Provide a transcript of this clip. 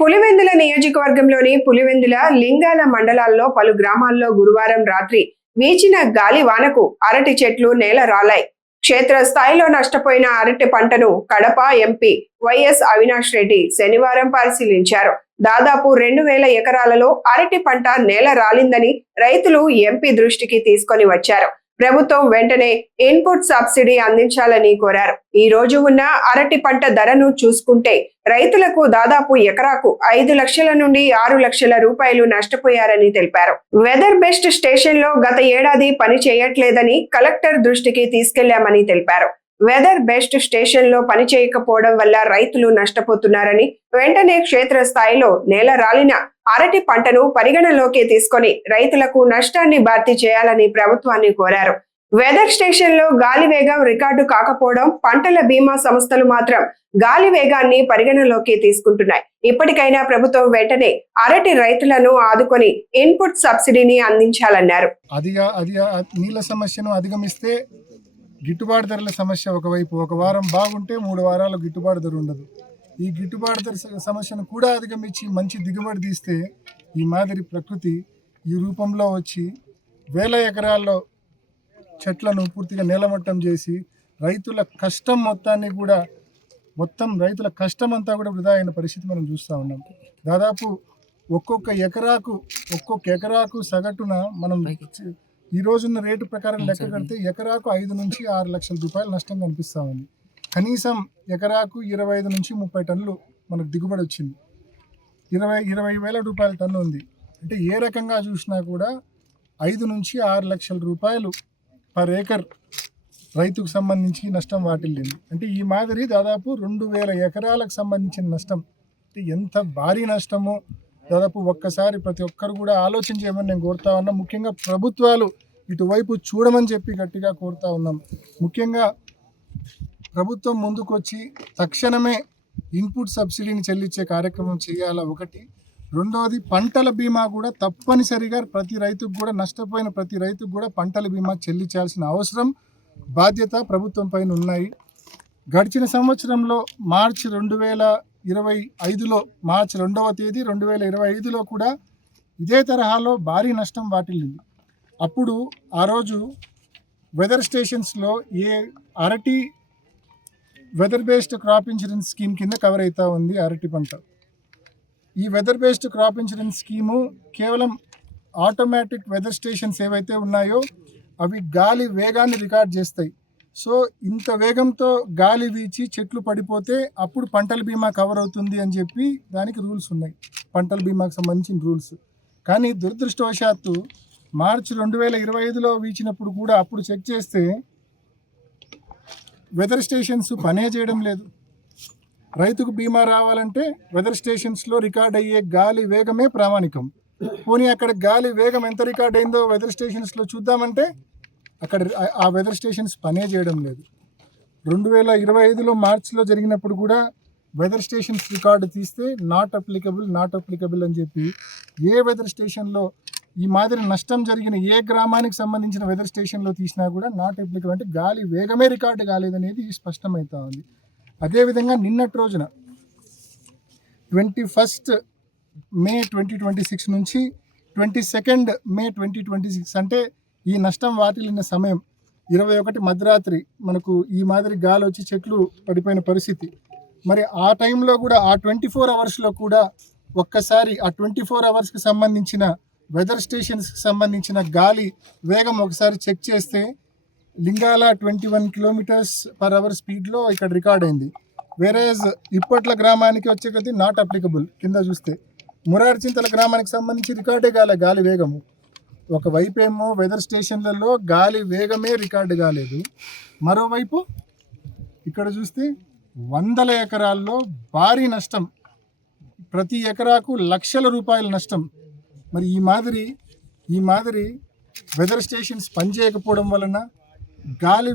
పులివెందుల నియోజకవర్గంలోని పులివెందుల లింగాల మండలాల్లో పలు గ్రామాల్లో గురువారం రాత్రి వీచిన గాలి వానకు అరటి చెట్లు నేల రాలాయి. క్షేత్ర స్థాయిలో నష్టపోయిన అరటి పంటను కడప ఎంపీ వైఎస్ అవినాష్ రెడ్డి శనివారం పరిశీలించారు. దాదాపు 2000 ఎకరాలలో అరటి పంట నేల రాలిందని రైతులు ఎంపీ దృష్టికి తీసుకొని వచ్చారు. ప్రభుత్వం వెంటనే ఇన్పుట్ సబ్సిడీ అందించాలని కోరారు. ఈ రోజు ఉన్న అరటి పంట ధరను చూసుకుంటే రైతులకు దాదాపు ఎకరాకు 5 లక్షల నుండి 6 లక్షల రూపాయలు నష్టపోయారని తెలిపారు. వెదర్ బెస్ట్ స్టేషన్ లో గత ఏడాది పని చేయట్లేదని కలెక్టర్ దృష్టికి తీసుకెళ్లామని తెలిపారు. వెదర్ బెస్ట్ స్టేషన్ లో పని చేయకపోవడం వల్ల రైతులు నష్టపోతున్నారని, వెంటనే క్షేత్ర స్థాయిలో నేల రాలిన అరటి పంటను పరిగణలోకి తీసుకొని రైతులకు నష్టాన్ని భర్తీ చేయాలని ప్రభుత్వాన్ని కోరారు. వెదర్ స్టేషన్ లో గాలి వేగం రికార్డు కాకపోవడం, పంటల బీమా సంస్థలు మాత్రం గాలి వేగాన్ని పరిగణలోకి తీసుకుంటున్నాయి. ఇప్పటికైనా ప్రభుత్వం వెంటనే అరటి రైతులను ఆదుకొని ఇన్పుట్ సబ్సిడీని అందించాలన్నారు. నీళ్ళ సమస్యను అధిగమిస్తే గిట్టుబాటు ధరల సమస్య ఒకవైపు, ఒక వారం బాగుంటే 3 వారాలు గిట్టుబాటు ధర ఉండదు. ఈ గిట్టుబాటు ధర సమస్యను కూడా అధిగమించి మంచి దిగుబడి తీస్తే ఈ మాదిరి ప్రకృతి ఈ రూపంలో వచ్చి 1000 ఎకరాల్లో చెట్లను పూర్తిగా నేలమట్టం చేసి రైతుల కష్టం మొత్తాన్ని కూడా రైతుల కష్టం అంతా కూడా వృధా అయిన పరిస్థితి మనం చూస్తూ ఉన్నాం. దాదాపు ఒక్కొక్క ఎకరాకు సగటున మనం ఈ రోజున్న రేటు ప్రకారం లెక్క కడితే ఎకరాకు 5 నుంచి 6 లక్షల రూపాయలు నష్టం కనిపిస్తూ ఉంది. కనీసం ఎకరాకు 25 నుంచి 30 టన్నులు మనకు దిగుబడి వచ్చింది. 20,000 రూపాయల టన్ను ఉంది. అంటే ఏ రకంగా చూసినా కూడా 5 నుంచి 6 లక్షల రూపాయలు పర్ ఏకర్ రైతుకు సంబంధించి నష్టం వాటిల్లింది. అంటే ఈ మాదిరి దాదాపు 2000 ఎకరాలకు సంబంధించిన నష్టం. అంటే ఎంత భారీ నష్టమో దాదాపు ఒక్కసారి ప్రతి ఒక్కరు కూడా ఆలోచన చేయమని నేను కోరుతా ఉన్నాం. ముఖ్యంగా ప్రభుత్వాలు ఇటువైపు చూడమని చెప్పి గట్టిగా కోరుతా ఉన్నాం. ముఖ్యంగా ప్రభుత్వం ముందుకొచ్చి తక్షణమే ఇన్పుట్ సబ్సిడీని చెల్లించే కార్యక్రమం చేయాలా ఒకటి. రెండవది పంటల బీమా కూడా తప్పనిసరిగా ప్రతి రైతుకు కూడా, నష్టపోయిన ప్రతి రైతుకు కూడా పంటల బీమా చెల్లించాల్సిన అవసరం, బాధ్యత ప్రభుత్వం పైన ఉన్నాయి. గడిచిన సంవత్సరంలో మార్చి 2025లో మార్చి 2వ తేదీ 2025లో కూడా ఇదే తరహాలో భారీ నష్టం వాటిల్లింది. అప్పుడు ఆ రోజు వెదర్ స్టేషన్స్లో అరటి weather based crop insurance scheme కింద కవర్ అవుతూ ఉంది అరటి పంట. ఈ weather based crop insurance scheme కేవలం ఆటోమేటిక్ వెదర్ స్టేషన్స్ ఏవైతే ఉన్నాయో అవి గాలి వేగాన్ని రికార్డ్ చేస్తాయి. సో ఇంత వేగంతో గాలి వీచి చెట్లు పడిపోతే అప్పుడు పంటల బీమా కవర్ అవుతుంది అని చెప్పి దానికి రూల్స్ ఉన్నాయి, పంటల బీమాకు సంబంధించిన రూల్స్. కానీ దురదృష్టవశాత్తు మార్చి 2025లో వీచినప్పుడు కూడా అప్పుడు చెక్ చేస్తే వెదర్ స్టేషన్స్ పనే చేయడం లేదు. రైతుకు బీమా రావాలంటే వెదర్ స్టేషన్స్లో రికార్డ్ అయ్యే గాలి వేగమే ప్రామాణికం. పోనీ అక్కడ గాలి వేగం ఎంత రికార్డ్ అయిందో వెదర్ స్టేషన్స్లో చూద్దామంటే అక్కడ ఆ వెదర్ స్టేషన్స్ పనే చేయడం లేదు. 2025లో మార్చిలో జరిగినప్పుడు కూడా వెదర్ స్టేషన్స్ రికార్డు తీస్తే నాట్ అప్లికబుల్ అని చెప్పి ఏ వెదర్ స్టేషన్లో ఈ మాదిరి నష్టం జరిగిన ఏ గ్రామానికి సంబంధించిన వెదర్ స్టేషన్లో తీసినా కూడా నాట్ అప్లికబుల్, అంటే గాలి వేగమే రికార్డు కాలేదనేది స్పష్టమవుతా ఉంది. అదేవిధంగా నిన్నటి రోజున 21 మే 2026 నుంచి 22 మే 2026 అంటే ఈ నష్టం వాటిల్లిన సమయం 21 మధ్యరాత్రి మనకు ఈ మాదిరి గాలి వచ్చి చెట్లు పడిపోయిన పరిస్థితి. మరి ఆ టైంలో కూడా ఆ 24 అవర్స్లో కూడా ఒక్కసారి ఆ 24 అవర్స్కి సంబంధించిన వెదర్ స్టేషన్స్కి సంబంధించిన గాలి వేగం ఒకసారి చెక్ చేస్తే లింగాల 21 km/h స్పీడ్లో ఇక్కడ రికార్డ్ అయింది. వేరేజ్ ఇప్పట్ల గ్రామానికి వచ్చే కొద్దీ నాట్ అప్లికబుల్. కింద చూస్తే మురార్చింతల గ్రామానికి సంబంధించి రికార్డే గాలి వేగము. ఒకవైపు ఏమో వెదర్ స్టేషన్లలో గాలి వేగమే రికార్డు కాలేదు, మరోవైపు ఇక్కడ చూస్తే 100 ఎకరాల్లో భారీ నష్టం, ప్రతి ఎకరాకు లక్షల రూపాయల నష్టం. మరి ఈ మాదిరి వెదర్ స్టేషన్స్ పనిచేయకపోవడం వలన గాలి